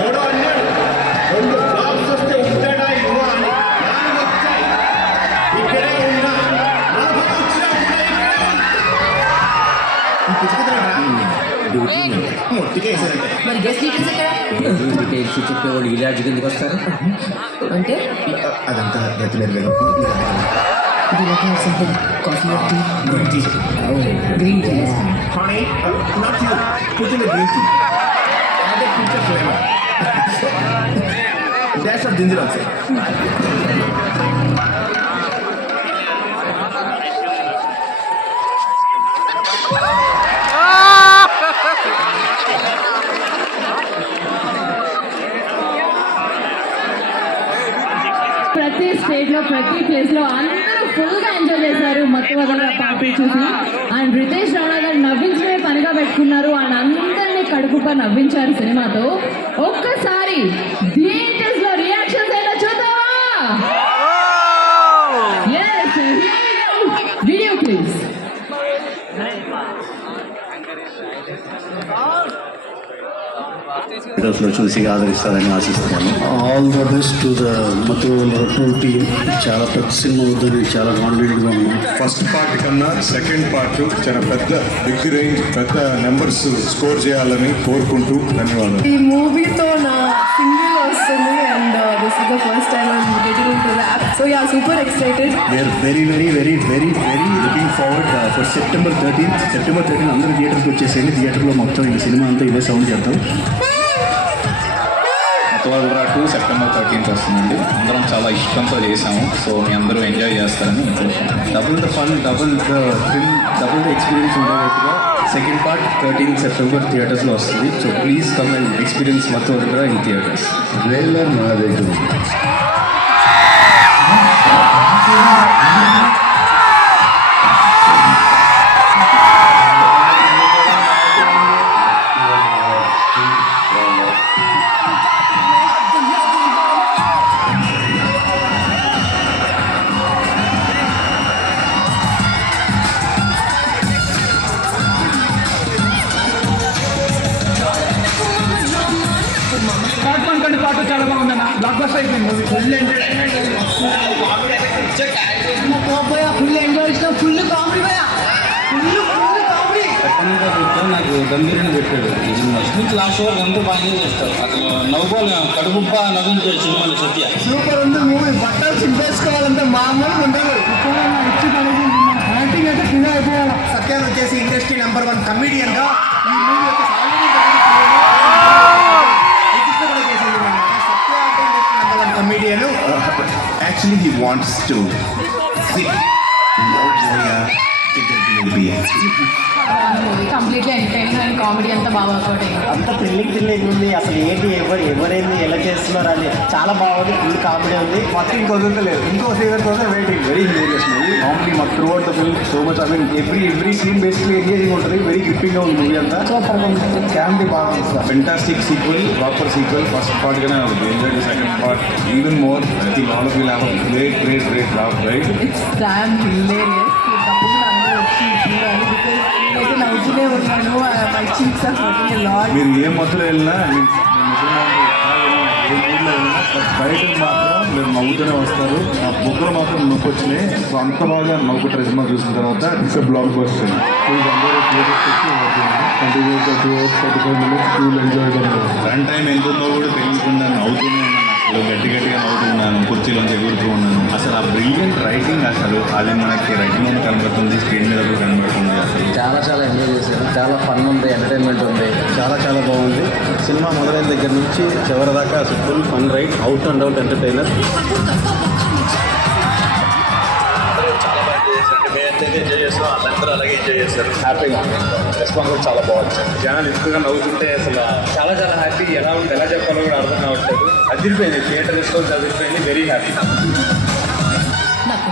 ఎవడో అన్నాడు 2 ఫ్లాప్స్ వస్తే ఉంటాడా ఇవ్వా అని. 4 వచ్చాయి. ఇక్కడే ఉన్నా. 40 వచ్చినా కూడా ఇక్కడే ఉన్నా. ఈ పిచ్చుకుతాడా మొట్టికేసారంటే మరి గెస్ట్ డీటెయిల్స్ ఎక్కడ? డీటెయిల్స్ చెప్పేవాళ్ళు ఈ రాజు కిందకి వస్తారు అంటే అదంతా గతిలేరు కదా. Coffee green tea. Green tea. Honey, not you. Put in the green tea. Add a pinch of lemon. Dash of ginger also. ప్రతి స్టేట్ లో ప్రతి ప్లేస్ లో అందరూ ఫుల్ గా ఎంజాయ్ చేశారు మత్తు వదల పార్టీ చూసి. అండ్ రితేష్ రాణా గారు నవ్వించడమే పనిగా పెట్టుకున్నారు. అండ్ అందరినీ కడుపుపై నవ్వించారు సినిమాతో. ఒక్కసారి థియేటర్స్ లో రియాక్షన్స్ ఏంటో చూద్దామా? yes video please. లో చూసి ఆదరిస్తారని ఆశిస్తున్నాను. All the best to the Mathu team. చాలా పెద్ద సినిమా అవుతుంది, చాలా కాన్ఫిడెంట్గా ఉన్నాం. ఫస్ట్ పార్ట్ కన్నా సెకండ్ పార్ట్ చాలా పెద్ద బిగ్ రేంజ్ పెద్ద నెంబర్స్ స్కోర్ చేయాలని కోరుకుంటూ ధన్యవాదాలు. ఈ మూవీతో నా సింగిల్ వస్తుంది and this is the first time I'm getting into rap. So yeah super excited. We're very very very very very looking forward for September 13 అందరూ థియేటర్కి వచ్చేసేయండి. థియేటర్లో మొత్తం ఈ సినిమా అంతా ఇదే సౌండ్ చేద్దాం. మత్తవదల 2 సెప్టెంబర్ 13 వస్తుందండి. అందరం చాలా ఇష్టంతో చేసాము. సో మీ అందరూ ఎంజాయ్ చేస్తారని double the fun, double the thrill, double the experience ఉండేట్టుగా సెకండ్ పార్ట్ 13 సెప్టెంబర్ థియేటర్స్లో వస్తుంది. So please come and experience Mattavadala in theatres. Trailer నా దగ్గర పాట చాలా బాగుందన్న. బ్లాక్ బస్టర్ అయిపోయింది movie. Full entertainment, full enjoy చేసిన, ఫుల్ కామెడీ భయ, ఫుల్ కామెడీ. నాకు గంభీరని పెట్టాడు. ఫస్ట్ లాస్ట్ వరకు అంతా బాగా చేస్తారు. అసలు నవ్వుకోవాలి, కడుపుప్ప నవ్వించాడు సినిమాలో సత్య. సూపర్ ఉంది మూవీ. బట్టలు చింపేసుకోవాలంటే మామూలు ఉండదు. యాక్టింగ్ అయితే ఫిదా అయిపోయాడు. సత్య వచ్చేసి ఇండస్ట్రీ నెంబర్ 1 కమిడియన్ గా ఈ మూవీ వచ్చేసి comedian. Actually, he wants to sing. Completely entertaining and comedy అంతా బాగా వర్కౌట్ అయింది. అంత థ్రిల్లింగ్ ఉంది. అసలు ఏంటి ఎవరైంది ఎలా చేస్తున్నారు అని చాలా బాగుంది. ఫుల్ కామెడీ ఉంది. మొత్తం ఇంకో వదలలేదు. ఇంకో సీజన్ కోసం waiting. Very hilarious movie. Comedy మొత్తం throughout the film so much. I mean every scene basically engaging ఉంటుంది. వెరీ గ్రిప్పింగ్ గా ఉంది మూవీ అంతా. కామెడీ బాగా fantastic sequel, proper sequel. First part గానే enjoy the second part even more. I think all of you have a great laugh, right? It's damn hilarious. అందరూ వచ్చి చూడాలి. Because నేనైతే నవ్వుతూనే ఉన్నాను. My cheeks are hurting a lot. మీరు ఏ మత్తులో వెళ్ళినా బయటకు మాత్రం మీరు నవ్వుతూనే వస్తారు. ఆ బొగ్గలు మాత్రం నొప్పి వచ్చినాయి. సో అంత బాగా నవ్వుకుంటారు సినిమా చూసిన తర్వాత. It's a block buster. Run time ఎంతుందో కూడా తెలియకుండా నవ్వుతూనే ఉన్నాను. అసలు గట్టిగా నవ్వుతున్నాను. కుర్చీలోంచి ఎగురుతూ ఉన్నాను. అసలు ఆ బ్రిలియంట్ రైటింగ్, అసలు అది మనకి రైటింగ్ మీద కనబడుతుంది, స్క్రీన్ మీద కూడా కనబడుతుంది. అసలు చాలా ఎంజాయ్ చేశారు. చాలా ఫన్ ఉంది, ఎంటర్టైన్మెంట్ ఉంది. చాలా బాగుంది. సినిమా మొదలైన దగ్గర నుంచి చివరి దాకా అసలు full fun ride, out and out entertainer. Enjoy చేస్తాం. వాళ్ళందరూ అలాగే ఎంజాయ్ చేస్తారు. హ్యాపీగా రెస్పాన్స్ కూడా చాలా బాగుంది. జనాలు ఎక్కువగా నవ్వుతుంటే అసలు చాలా హ్యాపీ. ఎలా చెప్పాలో కూడా అర్థం కావట్లేదు. అదిరిపోయింది. థియేటర్ రెస్పాన్స్ అదిరిపోయింది. Very happy. నాకు